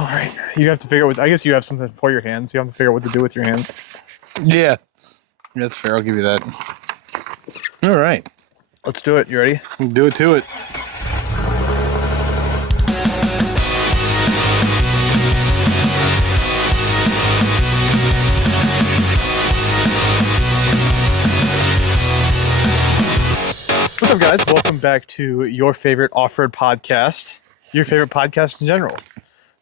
All right. You have to figure out what, I guess you have something for your hands. You have to figure out what to do with your hands. Yeah. That's fair. I'll give you that. All right. Let's do it. You ready? Do it to it. What's up, guys? Welcome back to your favorite off-road podcast, your favorite podcast in general,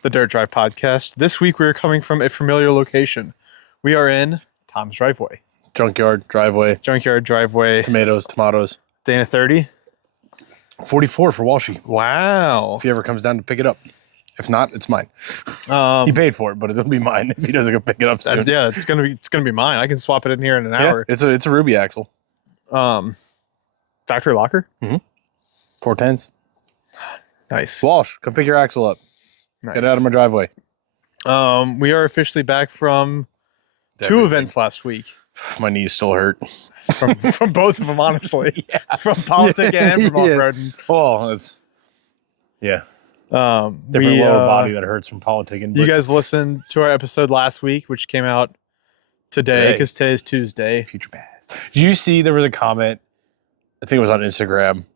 the Dirt Drive Podcast. This week, we are coming from a familiar location. We are in Tom's driveway. Junkyard, driveway. Junkyard, driveway. Tomatoes. Dana 30. 44 for Walshy. Wow. If he ever comes down to pick it up. If not, it's mine. He paid for it, but it'll be mine if he doesn't go pick it up soon. Yeah, it's gonna be mine. I can swap it in here in an hour. It's a Ruby axle. Factory locker. 410s. Nice. Walsh, come pick your axle up. Nice. Get out of my driveway. We are officially back from two events last week. My knees still hurt. From both of them, honestly. From politic and from off-roading. Oh, that's different lower body that hurts from politicking. You guys listened to our episode last week, which came out today because today's Tuesday. Future past. Did you see there was a comment? I think it was on Instagram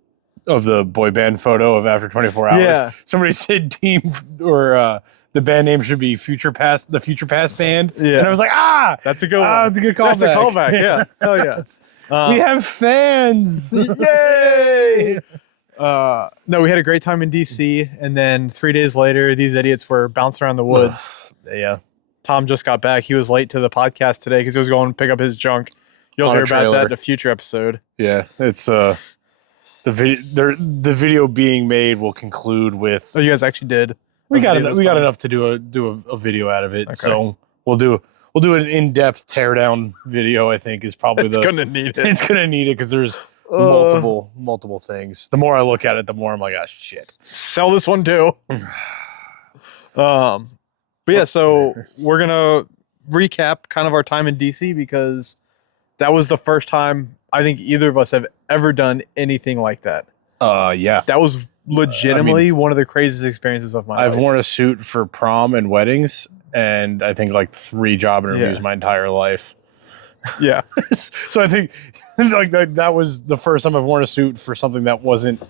of the boy band photo of After 24 Hours. Yeah. Somebody said team or the band name should be Future Past, the Future Past Band. Yeah. And I was like, that's a good one. That's a good callback. That's a callback, yeah. Hell yeah. We have fans. Yay! No, we had a great time in DC, and then 3 days later, these idiots were bouncing around the woods. Yeah. Tom just got back. He was late to the podcast today because he was going to pick up his junk. You'll hear about that in a future episode. Yeah, it's the video being made will conclude with. Oh, you guys actually did. We got enough to do a video out of it. Okay. So we'll do an in-depth teardown video. I think is probably gonna need it. It's gonna need it because there's multiple things. The more I look at it, the more I'm like, ah, shit. Sell this one too. But yeah, so we're gonna recap kind of our time in DC because that was the first time I think either of us have ever done anything like that. Yeah. That was legitimately one of the craziest experiences of my life. I've worn a suit for prom and weddings, and I think like 3 job interviews my entire life. Yeah. So I think like that was the first time I've worn a suit for something that wasn't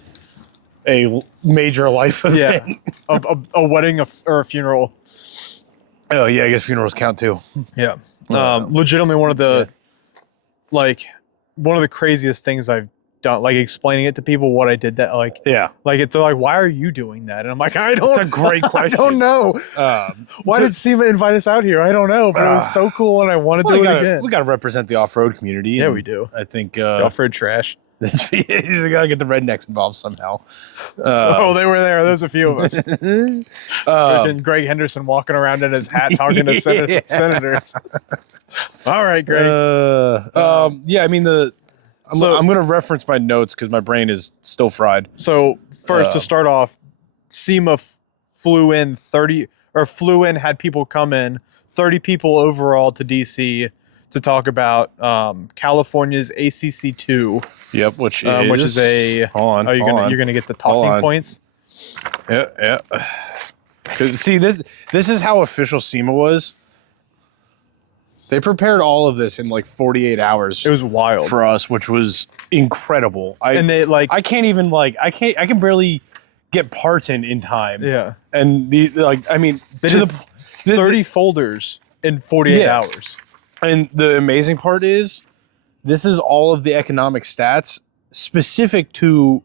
a major life event. Yeah. a wedding or a funeral. Oh yeah, I guess funerals count too. Yeah. Legitimately one of the one of the craziest things I've done, like explaining it to people what I did that, they're like, why are you doing that? And I'm like, I don't. It's a great question. I don't know. Why did SEMA invite us out here? I don't know, but it was so cool, and I want to do it again. We got to represent the off-road community. Yeah, we do. I think off-road trash. We got to get the rednecks involved somehow. They were there. There's a few of us. Greg Henderson walking around in his hat talking to senators. All right, Greg. Yeah, I mean I'm going to reference my notes because my brain is still fried. So first, to start off, SEMA flew in, had people come in, 30 people overall to DC to talk about California's ACC2. Yep, which is a. Hold on. You're gonna get the talking points. Yeah. See, this is how official SEMA was. They prepared all of this in like 48 hours. It was wild for us, which was incredible. I can barely get parts in time. Yeah. And they did 30 folders in 48 hours. And the amazing part is this is all of the economic stats specific to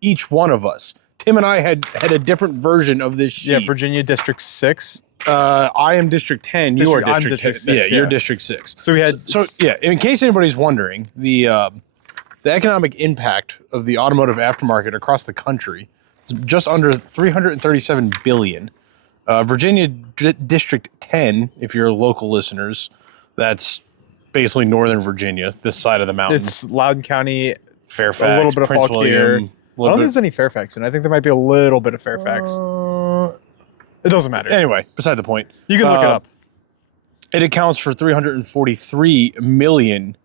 each one of us. Tim and I had a different version of this sheet. Yeah, Virginia District 6. I am District 10. You are District 6. Yeah, you're District 6. So we had... So in case anybody's wondering, the economic impact of the automotive aftermarket across the country is just under $337 billion. Virginia District 10, if you're local listeners, that's basically Northern Virginia, this side of the mountain. It's Loudoun County, Fairfax, a little bit of Prince Fauquier. William. I don't think there's any Fairfax, and I think there might be a little bit of Fairfax. It doesn't matter. Anyway, beside the point. You can look it up. It accounts for $343 million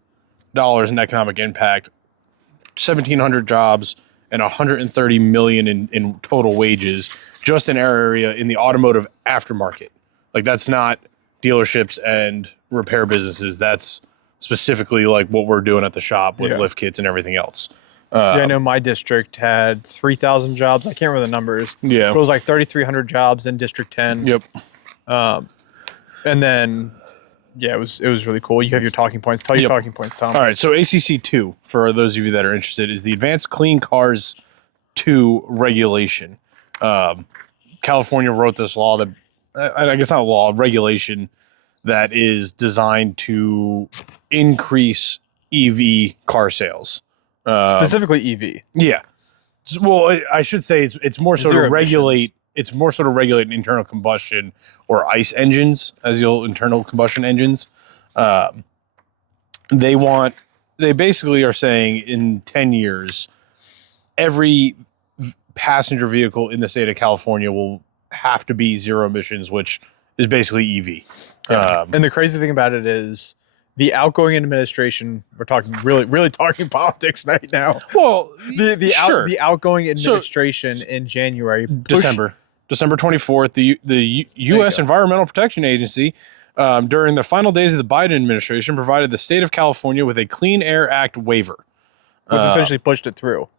in economic impact, 1,700 jobs, and $130 million in total wages. just in our area in the automotive aftermarket. Like that's not dealerships and repair businesses. That's specifically like what we're doing at the shop with lift kits and everything else. I know my district had 3,000 jobs. I can't remember the numbers. Yeah. But it was like 3,300 jobs in District 10. Yep. And then, it was really cool. You have your talking points. Tell your talking points, Tom. All right. So ACC 2, for those of you that are interested, is the Advanced Clean Cars 2 regulation. California wrote this law that, I guess not law, regulation that is designed to increase EV car sales. Specifically EV. Yeah. Well, I should say it's more so to regulate. Emissions. It's more so to regulate internal combustion or ICE engines, as you'll internal combustion engines. They basically are saying in 10 years, every passenger vehicle in the state of California will have to be zero emissions, which is basically EV. Yeah. And the crazy thing about it is the outgoing administration, we're talking really talking politics right now. Well, the outgoing administration in January, December 24th, the U.S. Environmental Protection Agency, during the final days of the Biden administration, provided the state of California with a Clean Air Act waiver. Which essentially pushed it through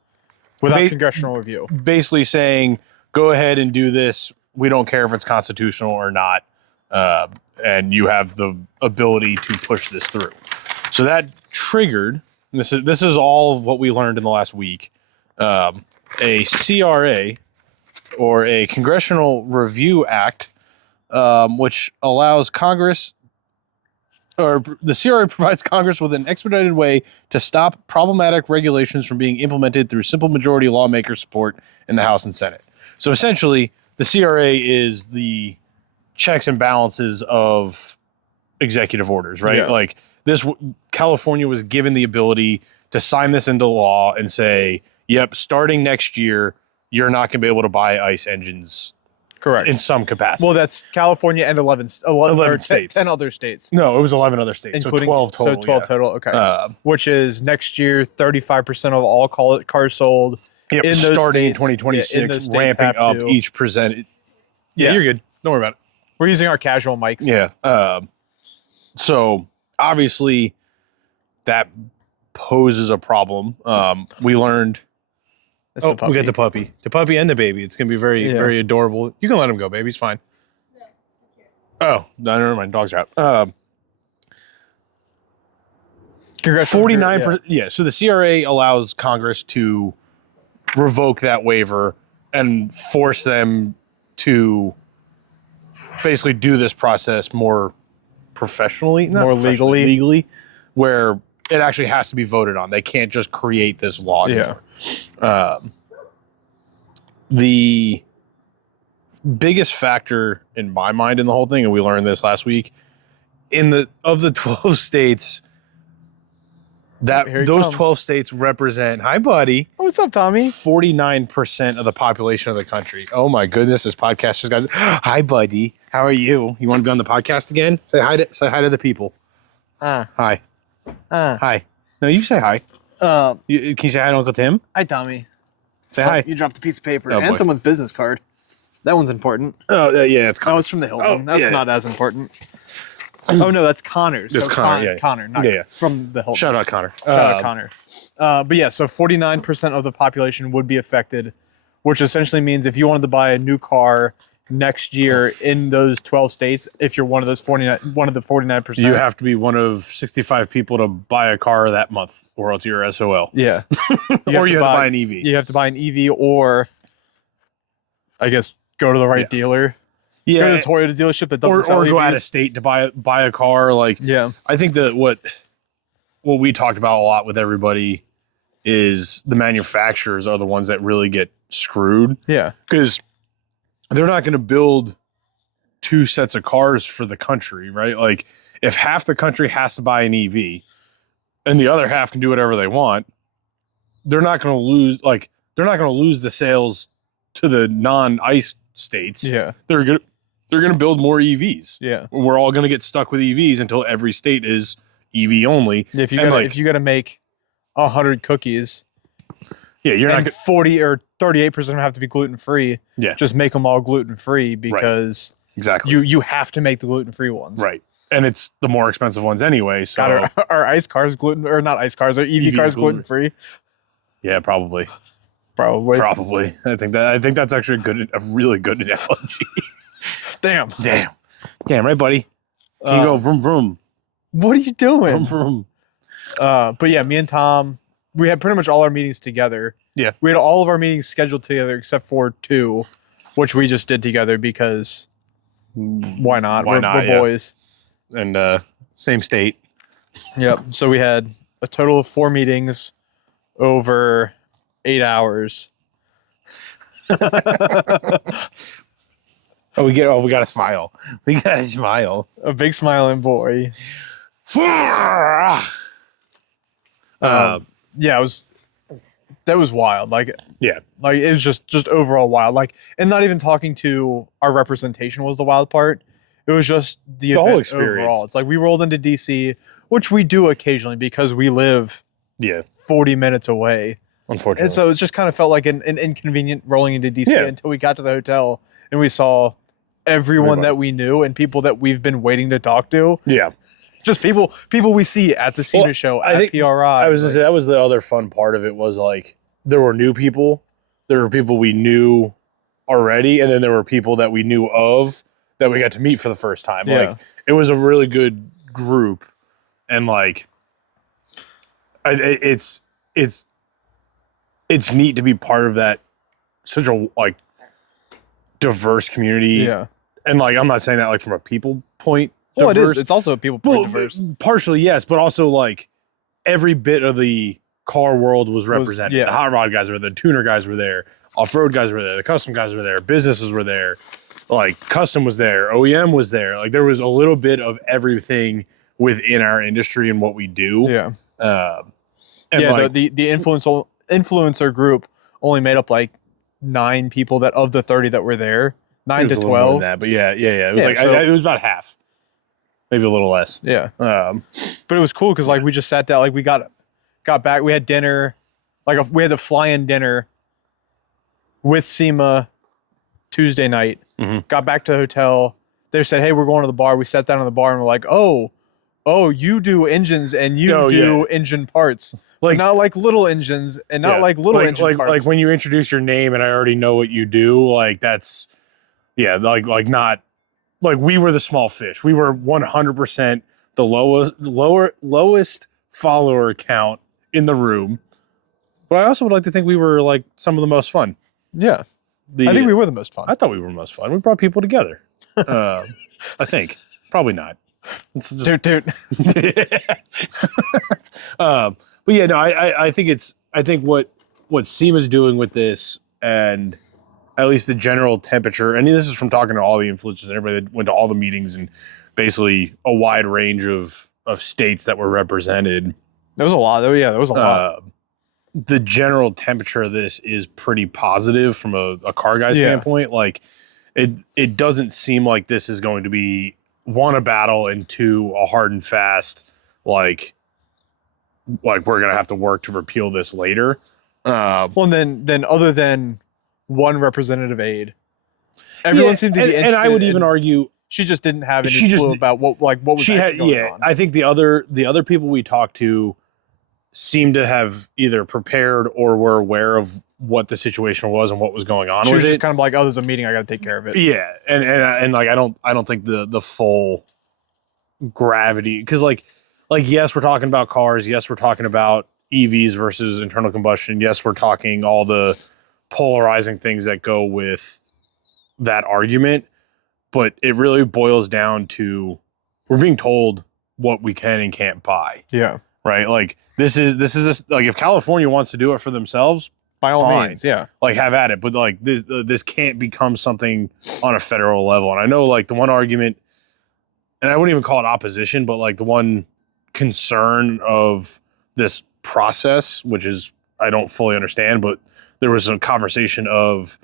without congressional review. Basically saying, go ahead and do this. We don't care if it's constitutional or not. And you have the ability to push this through. So that triggered, this is all of what we learned in the last week, a CRA, or a Congressional Review Act, which allows Congress, or the CRA provides Congress with an expedited way to stop problematic regulations from being implemented through simple majority lawmaker support in the House and Senate. So essentially, the CRA is the checks and balances of executive orders, right? Yeah. Like California was given the ability to sign this into law and say, yep, starting next year, you're not going to be able to buy ICE engines. Correct. In some capacity. Well, that's California and 11 states. 10 other states. No, it was 11 other states. Including, so 12 total. So 12 total, okay. Which is next year, 35% of all cars sold. Yep, in those starting in states, 2026, ramping up each presented. Yeah, you're good. Don't worry about it. We're using our casual mics. Yeah. So obviously that poses a problem. We learned. We got the puppy and the baby. It's going to be very adorable. You can let him go, baby. He's fine. Oh, no, never mind. Dogs are out. 49%. Yeah. So the CRA allows Congress to revoke that waiver and force them to basically do this process more professionally, legally, where it actually has to be voted on. They can't just create this law anymore. The biggest factor in my mind in the whole thing, and we learned this last week, of the 12 states, those 12 states represent, hi buddy. Oh, what's up, Tommy? 49% of the population of the country. Oh my goodness, this podcast just got, hi buddy. How are you? You want to be on the podcast again? Say hi to the people. Hi. Hi. No, you say hi. Can you say hi to Uncle Tim? Hi, Tommy. Say hi. You dropped a piece of paper and someone's business card. That one's important. Oh, yeah. It's it's from the Hill one. That's not as important. Oh, no, that's Connor's. It's Connor, Connor, not from the Hill. Shout out Connor. Connor. But yeah, so 49% of the population would be affected, which essentially means if you wanted to buy a new car next year in those 12 states, if you're one of the 49%, you have to be one of 65 people to buy a car that month, or else you're SOL. Yeah. You have to buy an EV. You have to buy an EV, or I guess go to the right dealer. Yeah. Go to the Toyota dealership that doesn't sell or EVs. go out of state to buy a car. Like, I think that what we talked about a lot with everybody is the manufacturers are the ones that really get screwed. Yeah. Because they're not going to build two sets of cars for the country, right? Like, if half the country has to buy an EV and the other half can do whatever they want, they're not going to lose. Like, they're not going to lose the sales to the non-ICE states. Yeah, they're going to build more EVs. Yeah, we're all going to get stuck with EVs until every state is EV only. If you got to make 100 cookies, you're not 40 or 38% have to be gluten free. Yeah. Just make them all gluten free because Exactly. you have to make the gluten free ones. Right. And it's the more expensive ones anyway. So God, are ice cars gluten or not ice cars? Are EV cars gluten free? Yeah, probably. Probably. I think that's actually a really good analogy. Damn. Right, buddy. Can you go vroom vroom? What are you doing? Vroom vroom. But yeah, me and Tom, we had pretty much all our meetings together. Yeah. We had all of our meetings scheduled together except for 2, which we just did together because why not? We're boys. And same state. Yep. So we had a total of 4 meetings over 8 hours. We got a smile. We got a smile. A big smiling boy. Yeah, That was wild. Like it was just overall wild. Like, and not even talking to our representation was the wild part. It was just the event whole experience. Overall. It's like we rolled into DC, which we do occasionally because we live 40 minutes away. Unfortunately. And so it just kind of felt like an inconvenient rolling into DC until we got to the hotel and we saw everyone that we knew and people that we've been waiting to talk to. Yeah. Just people we see at the SEMA show, at PRI. I was going to say, that was the other fun part of it was like, there were new people. There were people we knew already. And then there were people that we knew of that we got to meet for the first time. Yeah. Like, it was a really good group. And like, it's neat to be part of that, such a like diverse community. Yeah. And like, I'm not saying that like from a people point. Well, diverse. it is. It's also a people point diverse. Partially, yes, but also like every bit of the car world was represented. The hot rod guys were there, the tuner guys were there, off-road guys were there, the custom guys were there, businesses were there, like custom was there, OEM was there. Like there was a little bit of everything within our industry and what we do. Yeah. And like, the influencer group only made up like 9 people that of the 30 that were there. 9 to 12. That, but yeah. It was it was about half. Maybe a little less. Yeah. But it was cool because like we just sat down, like we got back, we had dinner, like we had the fly-in dinner with SEMA Tuesday night. Mm-hmm. Got back to the hotel. They said, "Hey, we're going to the bar." We sat down in the bar and we're like, "Oh, you do engines and you do engine parts." Like not like little engines and not like little engine parts. Like when you introduce your name and I already know what you do, like that's like not like we were the small fish. We were 100% the lowest follower count in the room. But I also would like to think we were like some of the most fun. Yeah. I think we were the most fun. I thought we were the most fun. We brought people together. I think. Probably not. Dude. But yeah, no, I think what SEMA's doing with this, and at least the general temperature, and this is from talking to all the influencers and everybody that went to all the meetings and basically a wide range of states that were represented. There was a lot. Yeah, there was a lot. The general temperature of this is pretty positive from a car guy standpoint. Like it doesn't seem like this is going to be 1, a battle, and 2, a hard and fast, like we're going to have to work to repeal this later. Well, and then other than one representative aide, everyone seemed to be interested. And I would even argue she just didn't have any clue about what was she had. Going on. I think the other people we talked to seemed to have either prepared or were aware of what the situation was and what was going on. She was with just kind of like, "Oh, there's a meeting. I got to take care of it." Yeah, and like I don't think the full gravity, because like yes, we're talking about cars. Yes, we're talking about EVs versus internal combustion. Yes, we're talking all the polarizing things that go with that argument. But it really boils down to we're being told what we can and can't buy. Yeah. Right. Like this is like if California wants to do it for themselves, by all means, yeah. Like have at it. But like this can't become something on a federal level. And I know like the one argument, and I wouldn't even call it opposition, but like the one concern of this process, which is I don't fully understand, but there was a conversation of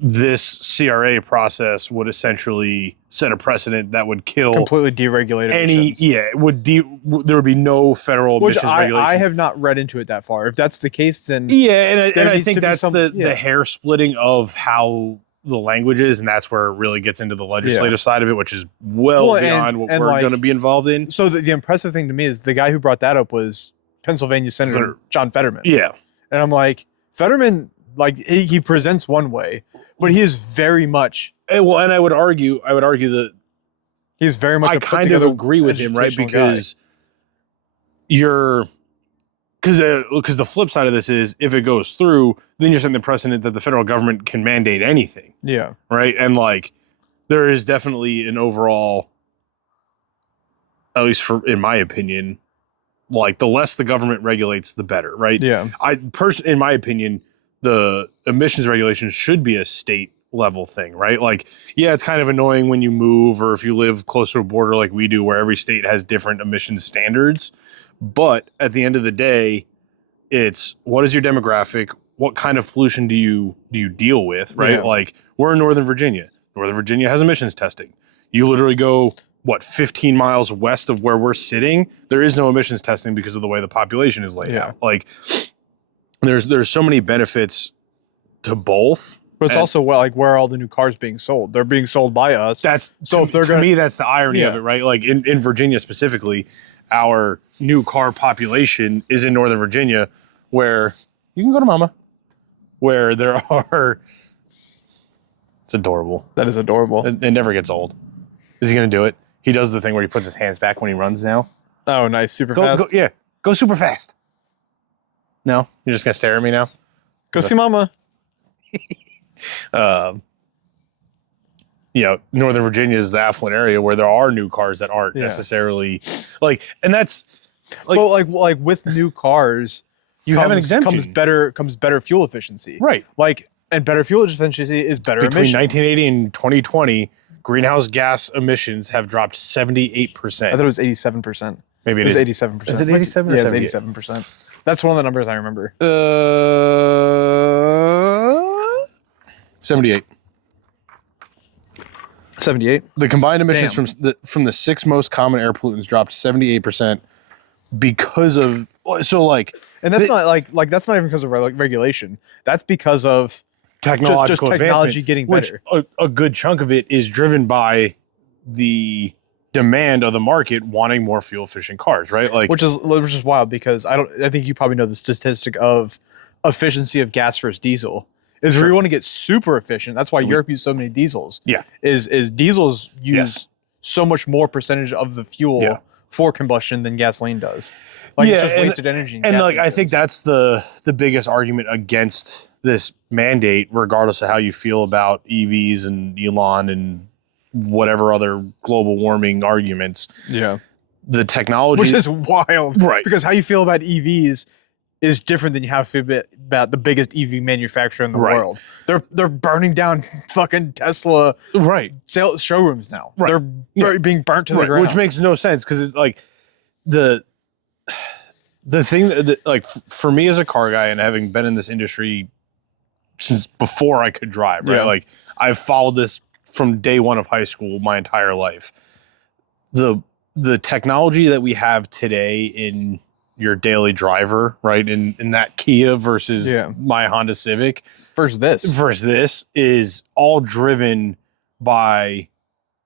this CRA process would essentially set a precedent that would kill completely deregulate emissions. it would there would be no federal emissions regulation. I have not read into it that far. If that's the case, then and I think that's some, the hair splitting of how the language is, and that's where it really gets into the legislative side of it, which is beyond what we're going to be involved in. So the impressive thing to me is the guy who brought that up was Pennsylvania Senator John Fetterman. Yeah. And I'm like, Fetterman, like he presents one way, but he is very much. Well, and I would argue that he's very much. I kind of agree with him, right? Because because the flip side of this is if it goes through, then you're setting the precedent that the federal government can mandate anything. Yeah. Right. And like, there is definitely an overall, at least in my opinion, like the less the government regulates, the better. Right. Yeah. In my opinion, the emissions regulation should be a state level thing, right? Like, yeah, it's kind of annoying when you move or if you live close to a border like we do, where every state has different emissions standards. But at the end of the day, it's what is your demographic? What kind of pollution do you deal with, right? Yeah. Like, we're in Northern Virginia. Northern Virginia has emissions testing. You literally go, 15 miles west of where we're sitting, there is no emissions testing because of the way the population is laid out. Like, there's so many benefits to both. But it's also like where are all the new cars being sold? They're being sold by us. To me, that's the irony of it, right? Like in Virginia specifically, our new car population is in Northern Virginia, where you can go to Mama, where there are. It's adorable. That is adorable. It never gets old. Is he going to do it? He does the thing where he puts his hands back when he runs now. Oh, nice. Super fast. Go super fast. No? You're just going to stare at me now? Go see Mama. Northern Virginia is the affluent area where there are new cars that aren't necessarily like, and that's like, well, like with new cars, you have an exemption. Comes better fuel efficiency, right? Like, and better fuel efficiency is better Between emissions. 1980 and 2020, greenhouse gas emissions have dropped 78%. I thought it was 87%. Maybe it is 87%. Is it 87? Yeah, it's 87%. That's one of the numbers I remember. 78. 78. The combined emissions from the 6 most common air pollutants dropped 78% because of and that's not that's not even because of regulation. That's because of technological technology getting better. Which a good chunk of it is driven by the demand of the market wanting more fuel efficient cars, right? Like, which is wild because I think you probably know the statistic of efficiency of gas versus diesel. Is where you want to get super efficient. That's why Europe used so many diesels. Yeah. Is diesels use so much more percentage of the fuel for combustion than gasoline does. Like, it's just wasted energy. And like, I think that's the biggest argument against this mandate, regardless of how you feel about EVs and Elon and whatever other global warming arguments. Yeah. The technology. Which is wild. Right. Because how you feel about EVs is different than you have to feel about the biggest EV manufacturer in the world. They're burning down fucking Tesla showrooms now. Right. They're being burnt to the ground. Which makes no sense because it's like the thing that like for me as a car guy and having been in this industry since before I could drive, right? Like, I've followed this from day one of high school my entire life. The technology that we have today in your daily driver, right? In that Kia versus my Honda Civic versus this is all driven by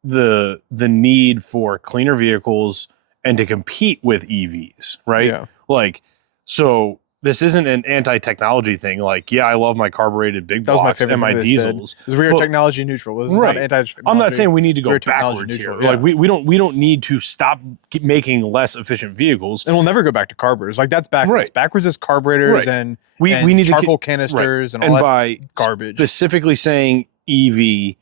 the need for cleaner vehicles and to compete with EVs, right? Yeah. Like, so this isn't an anti-technology thing. Like, I love my carbonated big blocks and my diesels. Because we are technology neutral. This is not anti-technology. I'm not saying we need to go backwards here. Like, we don't need to stop making less efficient vehicles. And we'll never go back to carburetors. Like, that's backwards. Right. Backwards is carburetors and we need charcoal canisters and all that by garbage. Specifically saying EV,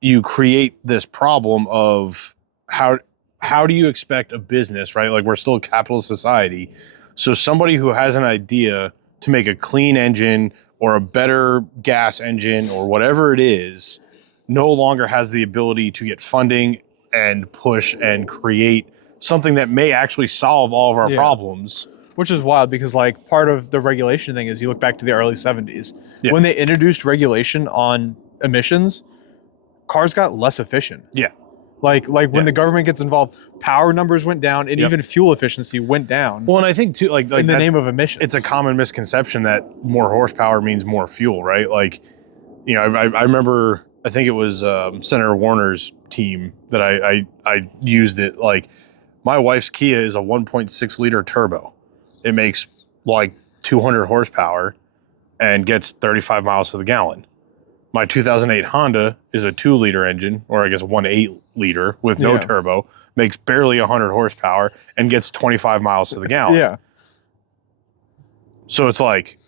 you create this problem of how do you expect a business, right? Like, we're still a capitalist society. So somebody who has an idea to make a clean engine or a better gas engine or whatever it is, no longer has the ability to get funding and push and create something that may actually solve all of our problems. Which is wild because like part of the regulation thing is you look back to the early 70s. Yeah. When they introduced regulation on emissions, cars got less efficient. Yeah. Like when the government gets involved, power numbers went down and even fuel efficiency went down. Well, and I think too, like in the name of emissions. It's a common misconception that more horsepower means more fuel, right? Like, you know, I remember, I think it was Senator Warner's team that I used it. Like, my wife's Kia is a 1.6 liter turbo. It makes like 200 horsepower and gets 35 miles to the gallon. My 2008 Honda is a 2 liter engine, or I guess 1.8 liter with no turbo, makes barely 100 horsepower and gets 25 miles to the gallon. Yeah. So it's like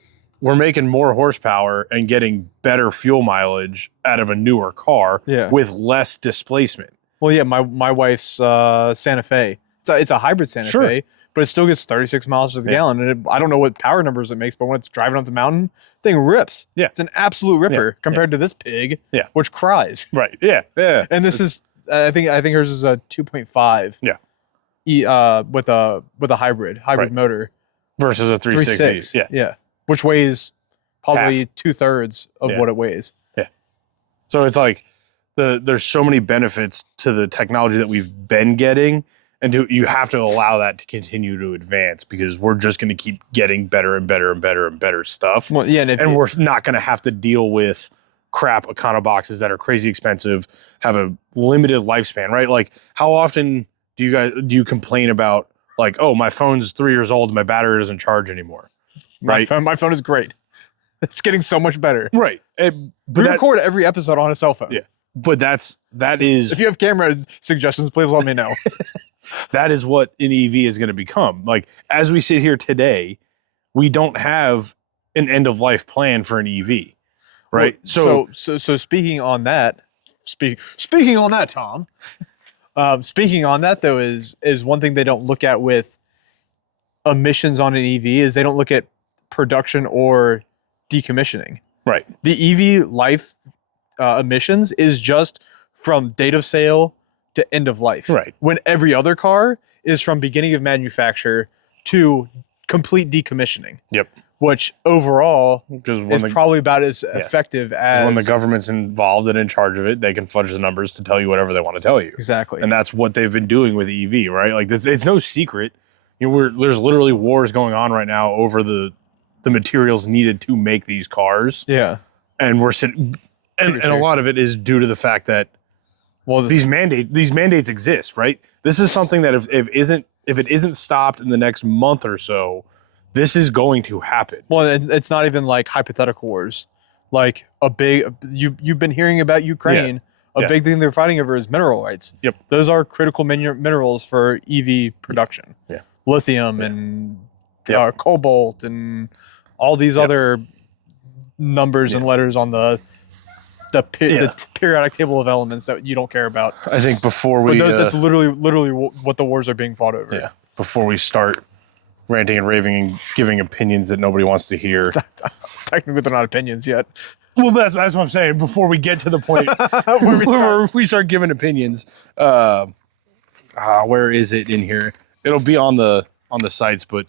we're making more horsepower and getting better fuel mileage out of a newer car with less displacement. Well, yeah, my wife's Santa Fe. It's a hybrid Santa Fe, but it still gets 36 miles to the gallon. And I don't know what power numbers it makes, but when it's driving up the mountain, thing rips. Yeah. It's an absolute ripper compared to this pig, which cries. Right. Yeah. Yeah. And this is, I think hers is a 2.5. Yeah. With a hybrid motor versus a 3.6. Yeah. Yeah. Which weighs probably 2/3 of what it weighs. Yeah. So it's like there's so many benefits to the technology that we've been getting. And you have to allow that to continue to advance because we're just going to keep getting better and better and better and better stuff. Well, yeah, and we're not going to have to deal with crap econoboxes that are crazy expensive, have a limited lifespan, right? Like, how often do you complain about like, oh, my phone's 3 years old and my battery doesn't charge anymore? Right? My phone is great. It's getting so much better. Right. But we record every episode on a cell phone. Yeah. But that is. If you have camera suggestions, please let me know. That is what an EV is going to become. Like, as we sit here today, we don't have an end of life plan for an EV, right? Well, so speaking on that, Tom. Speaking on that though is one thing they don't look at with emissions on an EV is they don't look at production or decommissioning. Right. The EV life emissions is just from date of sale to end of life. Right. When every other car is from beginning of manufacture to complete decommissioning. Yep. Which overall is probably about as effective as... When the government's involved and in charge of it, they can fudge the numbers to tell you whatever they want to tell you. Exactly. And that's what they've been doing with EV, right? Like, it's no secret. You know, there's literally wars going on right now over the materials needed to make these cars. Yeah. And we're sitting... And a lot of it is due to the fact that these mandates exist, right? This is something that if it isn't stopped in the next month or so, this is going to happen. Well, it's not even like hypothetical wars. Like you've been hearing about Ukraine. A big thing they're fighting over is mineral rights. Yep. Those are critical minerals for EV production. Yeah. Lithium and cobalt and all these other numbers and letters on the periodic table of elements that you don't care about. I think before we... But that's literally what the wars are being fought over. Yeah. Before we start ranting and raving and giving opinions that nobody wants to hear. Technically, they're not opinions yet. Well, that's what I'm saying. Before we get to the point where we start giving opinions. Where is it in here? It'll be on the sites, but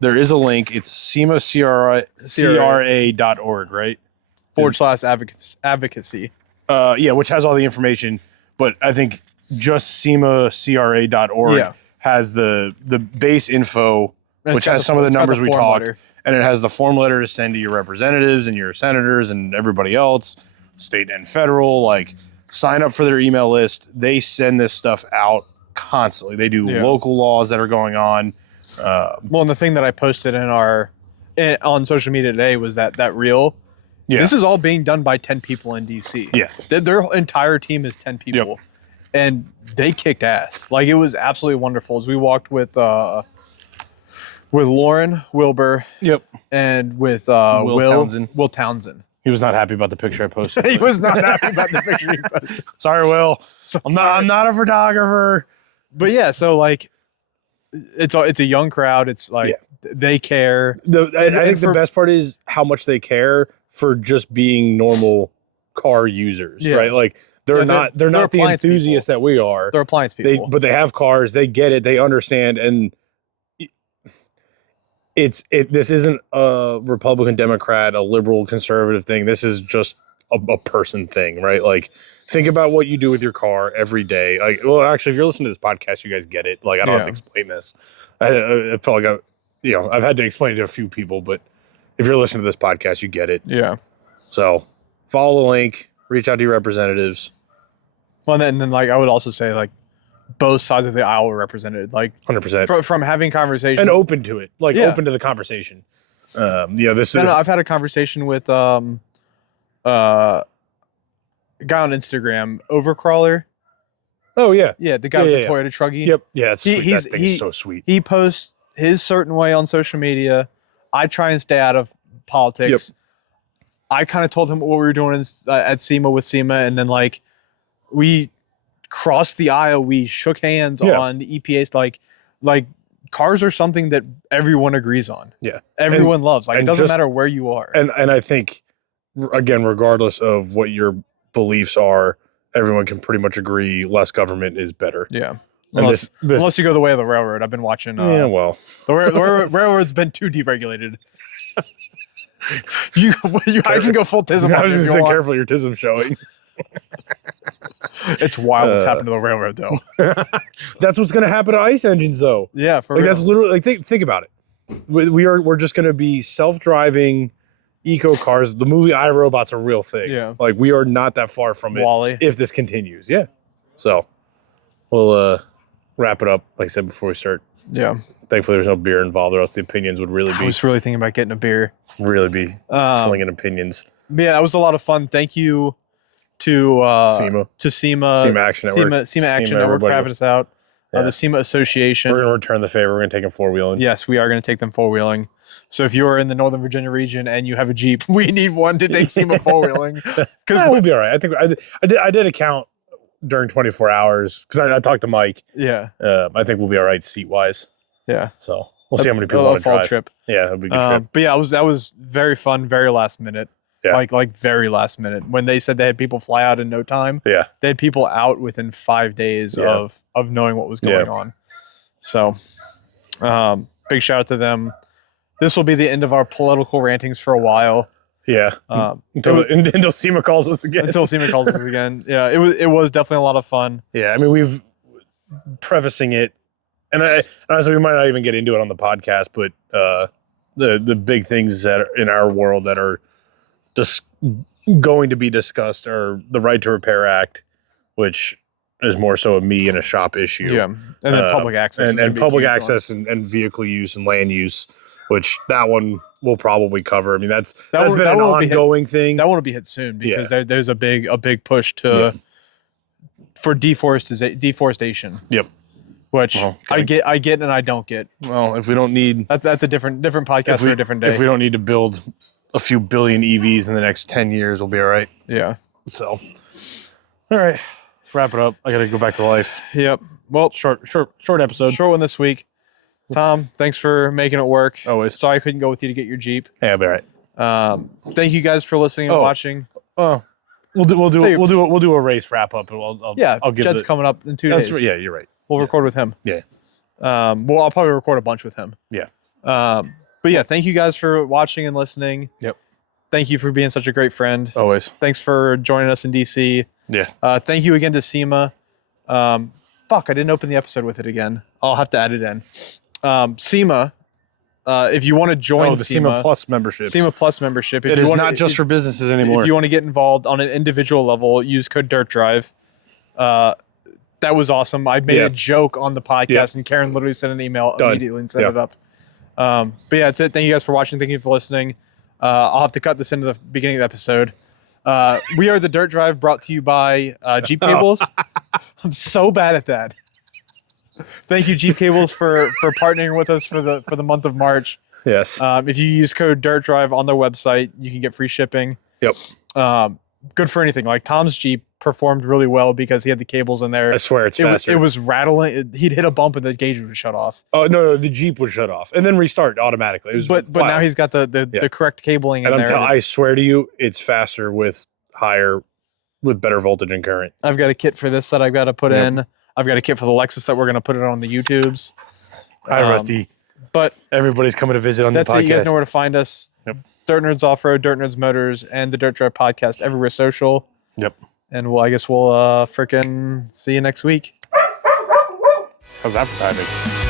there is a link. It's SEMA CRA.org, right? /advocacy. Which has all the information, but I think just SEMACRA.org has the base info, which has some of the numbers we talked, and it has the form letter to send to your representatives and your senators and everybody else, state and federal. Like, sign up for their email list. They send this stuff out constantly. They do local laws that are going on. Well, and the thing that I posted on social media today was that reel. Yeah. This is all being done by 10 people in DC. Yeah. Their entire team is 10 people. Yep. And they kicked ass. Like, it was absolutely wonderful. As we walked with Lauren Wilbur. Yep. And with Will Townsend. He was not happy about the picture I posted. He was not happy about the picture he posted. Sorry, Will. I'm not a photographer. But yeah, so like it's a young crowd. It's like they care. I think the best part is how much they care for just being normal car users, right? Like they're not the enthusiasts that we are. They're appliance people. But they have cars, they get it, they understand, and This isn't a Republican, Democrat, a liberal, conservative thing. This is just a person thing, right? Like, think about what you do with your car every day. Like, well, actually, if you're listening to this podcast, you guys get it. Like, I don't have to explain this. I felt like I've had to explain it to a few people, but if you're listening to this podcast, you get it. Yeah. So follow the link, reach out to your representatives. Well, and then like I would also say like both sides of the aisle were represented, like 100%, from having conversations and open to it, like open to the conversation. I've had a conversation with a guy on Instagram, Overcrawler. Oh yeah, the guy with the Toyota Truggy. Yep, yeah, that thing's so sweet. He posts his certain way on social media. I try and stay out of politics. Yep. I kind of told him what we were doing at SEMA with SEMA, and then like we crossed the aisle. We shook hands on the EPA's like cars are something that everyone agrees on. Yeah, everyone loves. Like it doesn't matter where you are. And I think again, regardless of what your beliefs are, everyone can pretty much agree less government is better. Yeah. Unless you go the way of the railroad. I've been watching. The railroad's been too deregulated. I can go full tism. I was just saying, careful, your tism showing. It's wild what's happened to the railroad, though. That's what's going to happen to ICE engines, though. Yeah, for real. That's literally like think about it. We're just going to be self-driving eco cars. The movie iRobot's a real thing. Yeah, like we are not that far from it. Wall-E. If this continues, yeah. So we'll wrap it up. Like I said before we start. Yeah. Thankfully, there's no beer involved, or else the opinions would really be. I was really thinking about getting a beer. Really be slinging opinions. Yeah, that was a lot of fun. Thank you to SEMA Action Network, SEMA Action Network for having us out. The SEMA Association. We're going to return the favor. We're going to take them four-wheeling. Yes, we are going to take them four-wheeling. So if you're in the Northern Virginia region and you have a Jeep, we need one to take SEMA four-wheeling. We'll be all right. I think I did a count during 24 hours because I talked to Mike. Yeah. I think we'll be all right seat-wise. Yeah. So we'll see how many people want to drive. Trip. Yeah, it'll be a good trip. But yeah, that was very fun, very last minute. Yeah. Like very last minute. When they said they had people fly out in no time, they had people out within 5 days of knowing what was going on. So big shout out to them. This will be the end of our political rantings for a while. Yeah. Until SEMA calls us again. Yeah, it was definitely a lot of fun. Yeah, I mean, we've prefacing it, and honestly, we might not even get into it on the podcast, but the big things that are in our world that are just going to be discussed are the Right to Repair Act, which is more so a me and a shop issue. Yeah, and then public access. And public access and vehicle use and land use, which that one we'll probably cover. I mean, that's been an ongoing thing. That one will be hit soon because there's a big push for deforestation. Yep. Which I get and I don't get. Well, if we don't need that's a different podcast for a different day. If we don't need to build a few billion EVs in the next 10 years, we'll be all right. Yeah. So, all right, let's wrap it up. I got to go back to life. Yep. Well, short episode. Short one this week. Tom, thanks for making it work. Always. Sorry I couldn't go with you to get your Jeep. Yeah, I'll be all right. Thank you guys for listening and watching. Oh, we'll do a race wrap up. I'll give Jed's coming up in 2 days. Right, yeah, you're right. We'll record with him. Yeah. I'll probably record a bunch with him. Yeah. But yeah, thank you guys for watching and listening. Yep. Thank you for being such a great friend. Always. Thanks for joining us in DC. Yeah. Thank you again to SEMA. I didn't open the episode with it again. I'll have to add it in. SEMA, if you want to join the SEMA Plus membership. SEMA Plus membership. It is not just for businesses anymore. If you want to get involved on an individual level, use code DirtDrive. That was awesome. I made a joke on the podcast, and Karen literally sent an email immediately and set it up. But yeah, that's it. Thank you guys for watching. Thank you for listening. I'll have to cut this into the beginning of the episode. We are the Dirt Drive, brought to you by Jeepcables. I'm so bad at that. Thank you, Jeepcables, for partnering with us for the month of March. Yes. If you use code Dirt Drive on their website, you can get free shipping. Yep. Good for anything. Like Tom's Jeep performed really well because he had the cables in there. I swear it's faster. It was rattling. He'd hit a bump and the gauge would shut off. Oh no, the Jeep would shut off and then restart automatically. It was but now he's got the correct cabling in there. I swear to you, it's faster with better voltage and current. I've got a kit for this that I've got to put in. I've got a kit for the Lexus that we're going to put it on the YouTubes. Hi, Rusty. But Everybody's coming to visit on the that's podcast. it. You guys know where to find us. Yep. Dirt Nerds Offroad, Dirt Nerds Motors, and the Dirt Drive Podcast everywhere social. Yep. And I guess we'll frickin' see you next week. How's that for timing?